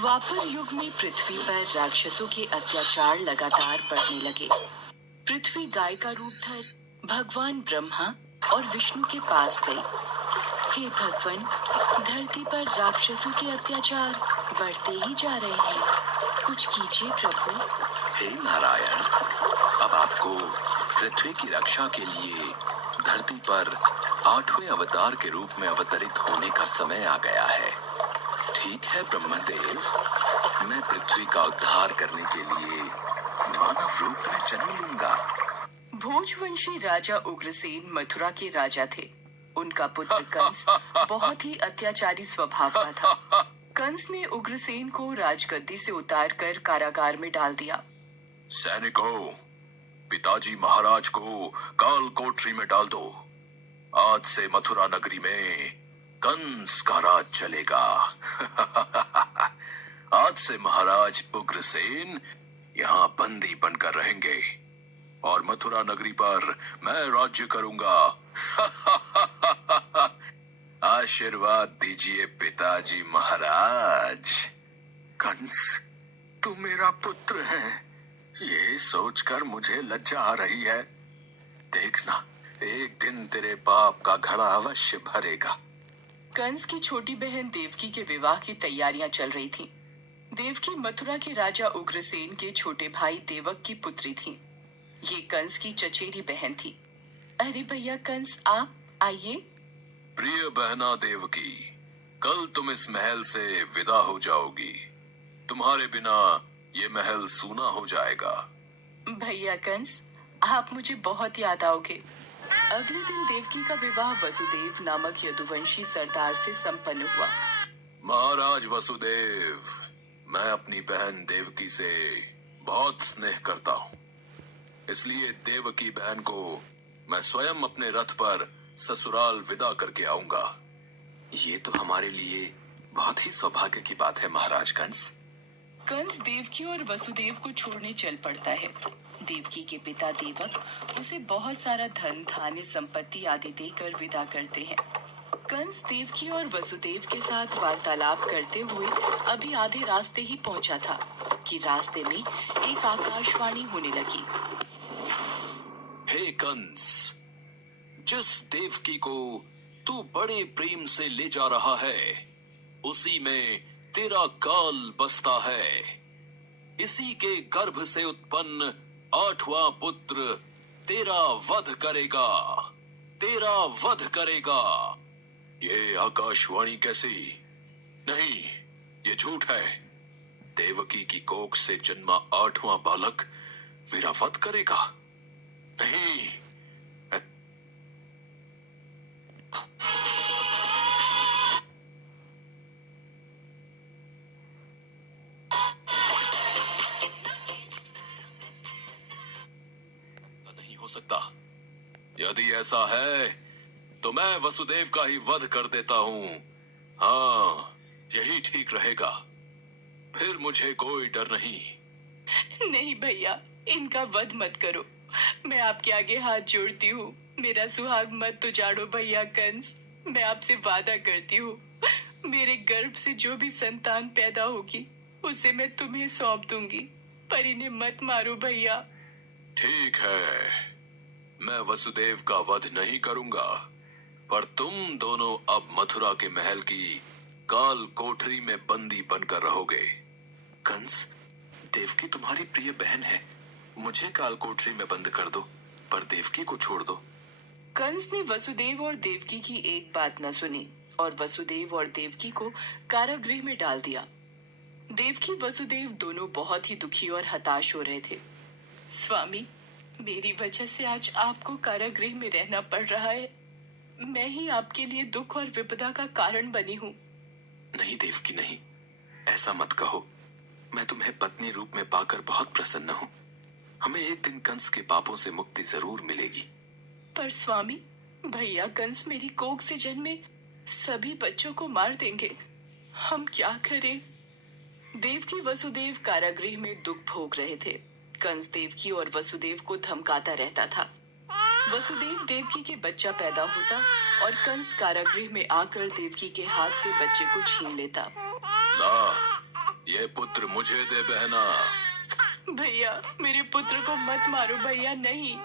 द्वापर युग में पृथ्वी पर राक्षसों के अत्याचार लगातार बढ़ने लगे। पृथ्वी गाय का रूप धर भगवान ब्रह्मा और विष्णु के पास गई। हे भगवान, धरती पर राक्षसों के अत्याचार बढ़ते ही जा रहे हैं, कुछ कीजिए प्रभु। हे नारायण, अब आपको पृथ्वी की रक्षा के लिए धरती पर 8वें अवतार के रूप में अवतरित होने का समय आ गया है। ठीक है ब्रह्मदेव, मैं पृथ्वी का उद्धार करने के लिए मानव रूप में जन्म लूंगा। भोजवंशी राजा उग्रसेन मथुरा के राजा थे। उनका पुत्र कंस बहुत ही अत्याचारी स्वभाव का था। कंस ने उग्रसेन को राजगद्दी से उतारकर कारागार में डाल दिया। सैनिकों, पिताजी महाराज को काल कोठरी में डाल दो। आज से मथुरा नगरी में कंस का राज चलेगा। आज से महाराज उग्रसेन यहाँ बंदी बनकर रहेंगे और मथुरा नगरी पर मैं राज्य करूंगा। आशीर्वाद दीजिए पिताजी महाराज। कंस, तू मेरा पुत्र है, ये सोचकर मुझे लज्जा आ रही है। देखना, एक दिन तेरे पाप का घड़ा अवश्य भरेगा। कंस की छोटी बहन देवकी के विवाह की तैयारियां चल रही थीं। देवकी मथुरा के राजा उग्रसेन के छोटे भाई देवक की पुत्री थी। ये कंस की चचेरी बहन थी। अरे भैया कंस, आप आइए। प्रिय बहना देवकी, कल तुम इस महल से विदा हो जाओगी। तुम्हारे बिना ये महल सूना हो जाएगा। भैया कंस, आप मुझे बहुत याद आओगे। अगले दिन देवकी का विवाह वसुदेव नामक यदुवंशी सरदार से संपन्न हुआ। महाराज वसुदेव, मैं अपनी बहन देवकी से बहुत स्नेह करता हूँ, इसलिए देवकी बहन को मैं स्वयं अपने रथ पर ससुराल विदा करके आऊंगा। ये तो हमारे लिए बहुत ही सौभाग्य की बात है महाराज कंस। कंस देवकी और वसुदेव को छोड़ने चल पड़ता है। देवकी के पिता देवक उसे बहुत सारा धन धान्य संपत्ति आदि देकर विदा करते हैं। कंस देवकी और वसुदेव के साथ वार्तालाप करते हुए अभी आधे रास्ते ही पहुंचा था कि रास्ते में एक आकाशवाणी होने लगी। हे कंस, जिस देवकी को तू बड़े प्रेम से ले जा रहा है, उसी में तेरा काल बसता है। इसी के गर्भ से उत्पन्न 8वां पुत्र तेरा वध करेगा, तेरा वध करेगा। ये आकाशवाणी कैसी? नहीं, ये झूठ है। देवकी की कोख से जन्मा 8वां बालक मेरा वध करेगा? नहीं। नहीं हो सकता। यदि ऐसा है तो मैं वसुदेव का ही वध कर देता हूँ। हाँ, यही ठीक रहेगा। फिर मुझे कोई डर नहीं। नहीं भैया, इनका वध मत करो। मैं आपके आगे हाथ जोड़ती हूँ। मेरा सुहाग मत उजाड़ो भैया कंस। मैं आपसे वादा करती हूँ, मेरे गर्भ से जो भी संतान पैदा होगी उसे मैं तुम्हें सौंप दूंगी, पर इन्हें मत मारो भैया। ठीक है, मैं वसुदेव का वध नहीं करूंगा, पर तुम दोनों अब मथुरा के महल की काल कोठरी में बंदी बनकर रहोगे। कंस, देवकी तुम्हारी प्रिय बहन है, मुझे काल कोठरी में बंद कर दो, पर देवकी को छोड़ दो। कंस ने वसुदेव और देवकी की एक बात न सुनी और वसुदेव और देवकी को कारागृह में डाल दिया। देवकी वसुदेव दोनों बहुत ही दुखी और हताश हो रहे थे। स्वामी, मेरी वजह से आज आपको कारागृह में रहना पड़ रहा है। मैं ही आपके लिए दुख और विपदा का कारण बनी हूँ। नहीं देवकी, नहीं, ऐसा मत कहो। मैं तुम्हें पत्नी रूप में पाकर बहुत प्रसन्न हूँ। हमें एक दिन कंस के पापों से मुक्ति जरूर मिलेगी। पर स्वामी, भैया कंस मेरी कोख से जन्मे सभी बच्चों को मार देंगे। हम क्या करें? देवकी वसुदेव कारागृह में दुख भोग रहे थे। कंस देवकी और वसुदेव को धमकाता रहता था। वसुदेव देवकी के बच्चा पैदा होता और कंस कारागृह में आकर देवकी के हाथ से बच्चे को छीन लेता। ला, ये पुत्र मुझे दे बहना। भैया, मेरे पुत्र को मत मारो भैया, नहीं।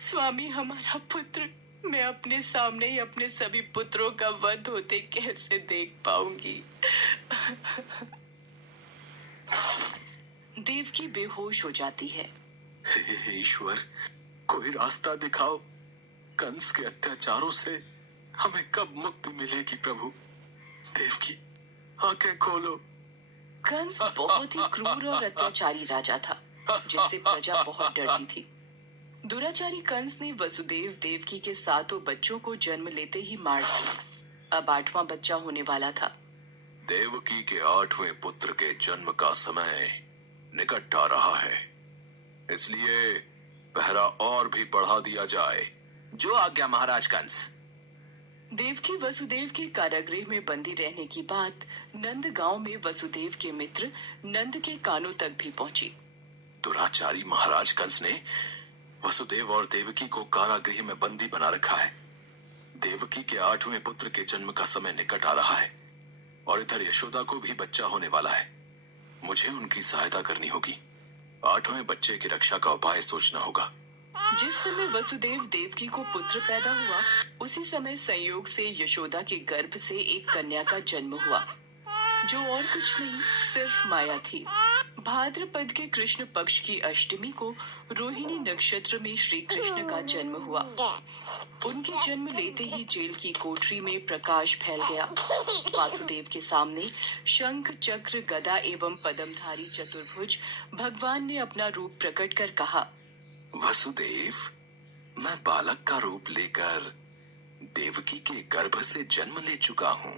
स्वामी, हमारा पुत्र, मैं अपने सामने ही अपने सभी पुत्रों का वध होते कैसे देख पाऊंगी। देवकी बेहोश हो जाती है। हे ईश्वर, कोई रास्ता दिखाओ। कंस के अत्याचारों से हमें कब मुक्ति मिलेगी प्रभु। देवकी, आंखें खोलो। कंस बहुत ही क्रूर और अत्याचारी राजा था, जिससे प्रजा बहुत डरती थी। दुराचारी कंस ने वसुदेव देवकी के 7 बच्चों को जन्म लेते ही मार दिया। अब 8वां बच्चा होने वाला था। देवकी के 8वें पुत्र के जन्म का समय निकट आ रहा है, इसलिए पहरा और भी बढ़ा दिया जाए। जो आज्ञा महाराज कंस। देवकी वसुदेव के कारागृह में बंदी रहने की बात नंद गांव में वसुदेव के मित्र नंद के कानों तक भी पहुंची। दुराचारी महाराज कंस ने वसुदेव और देवकी को कारागृह में बंदी बना रखा है। देवकी के 8वें पुत्र के जन्म का समय निकट आ रहा है और इधर यशोदा को भी बच्चा होने वाला है। मुझे उनकी सहायता करनी होगी। 8वें बच्चे की रक्षा का उपाय सोचना होगा। जिस समय वसुदेव देवकी को पुत्र पैदा हुआ, उसी समय संयोग से यशोदा के गर्भ से एक कन्या का जन्म हुआ, जो और कुछ नहीं, सिर्फ माया थी। भाद्रपद के कृष्ण पक्ष की अष्टमी को रोहिणी नक्षत्र में श्री कृष्ण का जन्म हुआ। उनके जन्म लेते ही जेल की कोठरी में प्रकाश फैल गया। वासुदेव के सामने शंख चक्र गदा एवं पद्मधारी चतुर्भुज भगवान ने अपना रूप प्रकट कर कहा, वसुदेव, मैं बालक का रूप लेकर देवकी के गर्भ से जन्म ले चुका हूँ।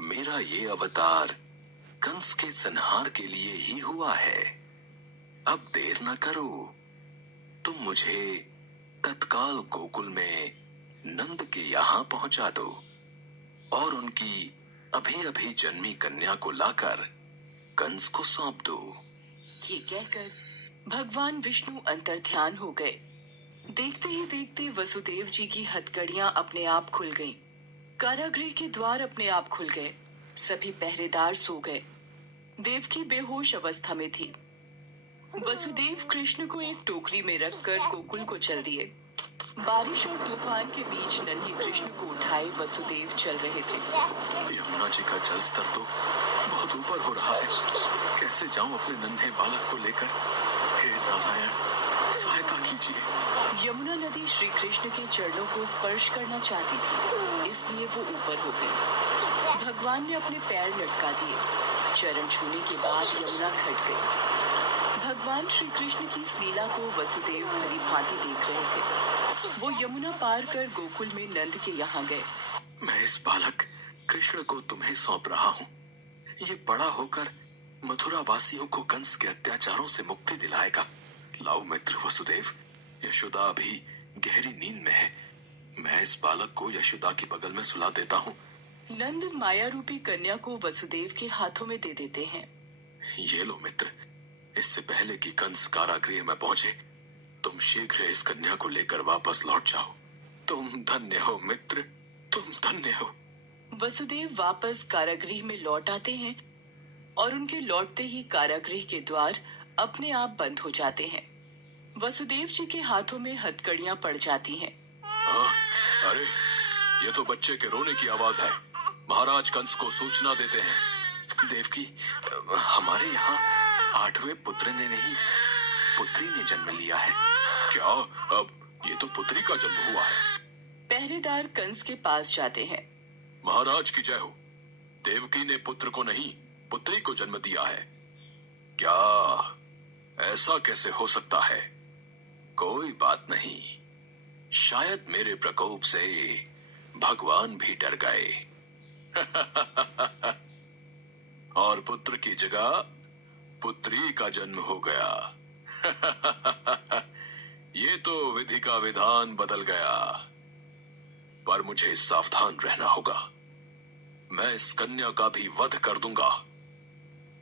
मेरा ये अवतार कंस के संहार के लिए ही हुआ है। अब देर न करो, तुम मुझे तत्काल गोकुल में नंद के यहाँ पहुंचा दो और उनकी अभी अभी जन्मी कन्या को लाकर कंस को सौंप दो। ये कहकर भगवान विष्णु अंतर्ध्यान हो गए। देखते ही देखते वसुदेव जी की हथकड़ियां अपने आप खुल गईं। कारागृह के द्वार अपने आप खुल गए। सभी पहरेदार सो गए। देवकी बेहोश अवस्था में थी। वसुदेव कृष्ण को एक टोकरी में रखकर गोकुल को चल दिए। बारिश और तूफान के बीच नन्हे कृष्ण को उठाए वसुदेव चल रहे थे। यमुना जी का जल स्तर तो बहुत ऊपर हो रहा है। कैसे जाऊं अपने नन्हे बालक को लेकर? हे नारायण, सहायता कीजिए। यमुना नदी श्री कृष्ण के चरणों को स्पर्श करना चाहती थी, इसलिए वो ऊपर हो गई। भगवान ने अपने पैर लटका दिए। चरण छूने के बाद यमुना घट गई। भगवान श्री कृष्ण की इस लीला को वसुदेव भली भांति देख रहे थे। वो यमुना पार कर गोकुल में नंद के यहाँ गए। मैं इस बालक कृष्ण को तुम्हें सौंप रहा हूँ। ये बड़ा होकर मथुरा वासियों को कंस के अत्याचारों से मुक्ति दिलाएगा। लाओ मित्र वसुदेव, यशोदा अभी गहरी नींद में है। मैं इस बालक को यशोदा की बगल में सुला देता हूँ। नंद माया रूपी कन्या को वसुदेव के हाथों में दे देते हैं। ये लो मित्र, इससे पहले कि कंस कारागृह में पहुंचे, तुम शीघ्र इस कन्या को लेकर वापस लौट जाओ। तुम धन्य हो मित्र, तुम धन्य हो। वसुदेव वापस कारागृह में लौट आते हैं और उनके लौटते ही कारागृह के द्वार अपने आप बंद हो जाते हैं। वसुदेव जी के हाथों में हथकड़ियां पड़ जाती हैं। अरे, ये तो बच्चे के रोने की आवाज है। महाराज कंस को सूचना देते हैं। देवकी, हमारे यहाँ 8वें पुत्र ने नहीं, पुत्री ने जन्म लिया है। क्या? अब ये तो पुत्री का जन्म हुआ है। पहरेदार कंस के पास जाते हैं। महाराज की जय हो। देवकी ने पुत्र को नहीं, पुत्री को जन्म दिया है। क्या ऐसा कैसे हो सकता है? कोई बात नहीं, शायद मेरे प्रकोप से भगवान भी डर गए। और पुत्र की जगह पुत्री का जन्म हो गया। ये तो विधि का विधान बदल गया, पर मुझे सावधान रहना होगा। मैं इस कन्या का भी वध कर दूंगा।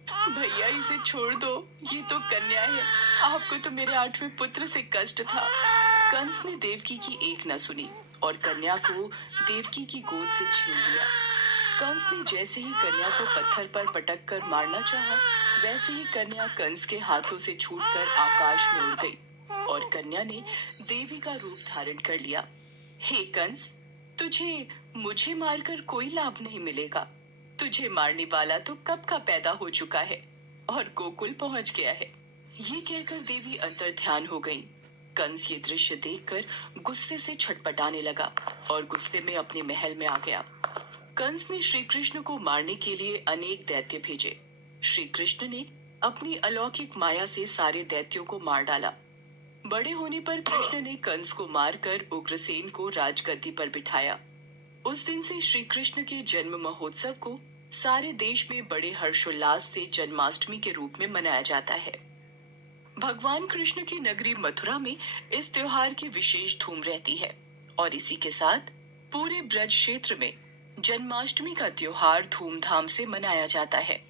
भैया, इसे छोड़ दो, ये तो कन्या है। आपको तो मेरे 8वें पुत्र से कष्ट था। कंस ने देवकी की एक न सुनी और कन्या को देवकी की गोद से छीन लिया। कंस ने जैसे ही कन्या को पत्थर पर पटक कर मारना चाहा, वैसे ही कन्या कंस के हाथों से छूटकर आकाश में उड़ गई और कन्या ने देवी का रूप धारण कर लिया। हे कंस, तुझे मुझे मारकर कोई लाभ नहीं मिलेगा। तुझे मारने वाला तो कब का पैदा हो चुका है और गोकुल पहुंच गया है। ये कहकर देवी अंतर्ध्यान हो गई। कंस ये दृश्य देखकर गुस्से से छटपटाने लगा और गुस्से में अपने महल में आ गया। कंस ने श्री कृष्ण को मारने के लिए अनेक दैत्य भेजे। श्री कृष्ण ने अपनी अलौकिक माया से सारे दैत्यों को मार डाला। बड़े होने पर कृष्ण ने कंस को मारकर उग्रसेन को राजगद्दी पर बिठाया। उस दिन से श्री कृष्ण के जन्म महोत्सव को सारे देश में बड़े हर्षोल्लास से जन्माष्टमी के रूप में मनाया जाता है। भगवान कृष्ण की नगरी मथुरा में इस त्योहार की विशेष धूम रहती है और इसी के साथ पूरे ब्रज क्षेत्र में जन्माष्टमी का त्योहार धूमधाम से मनाया जाता है।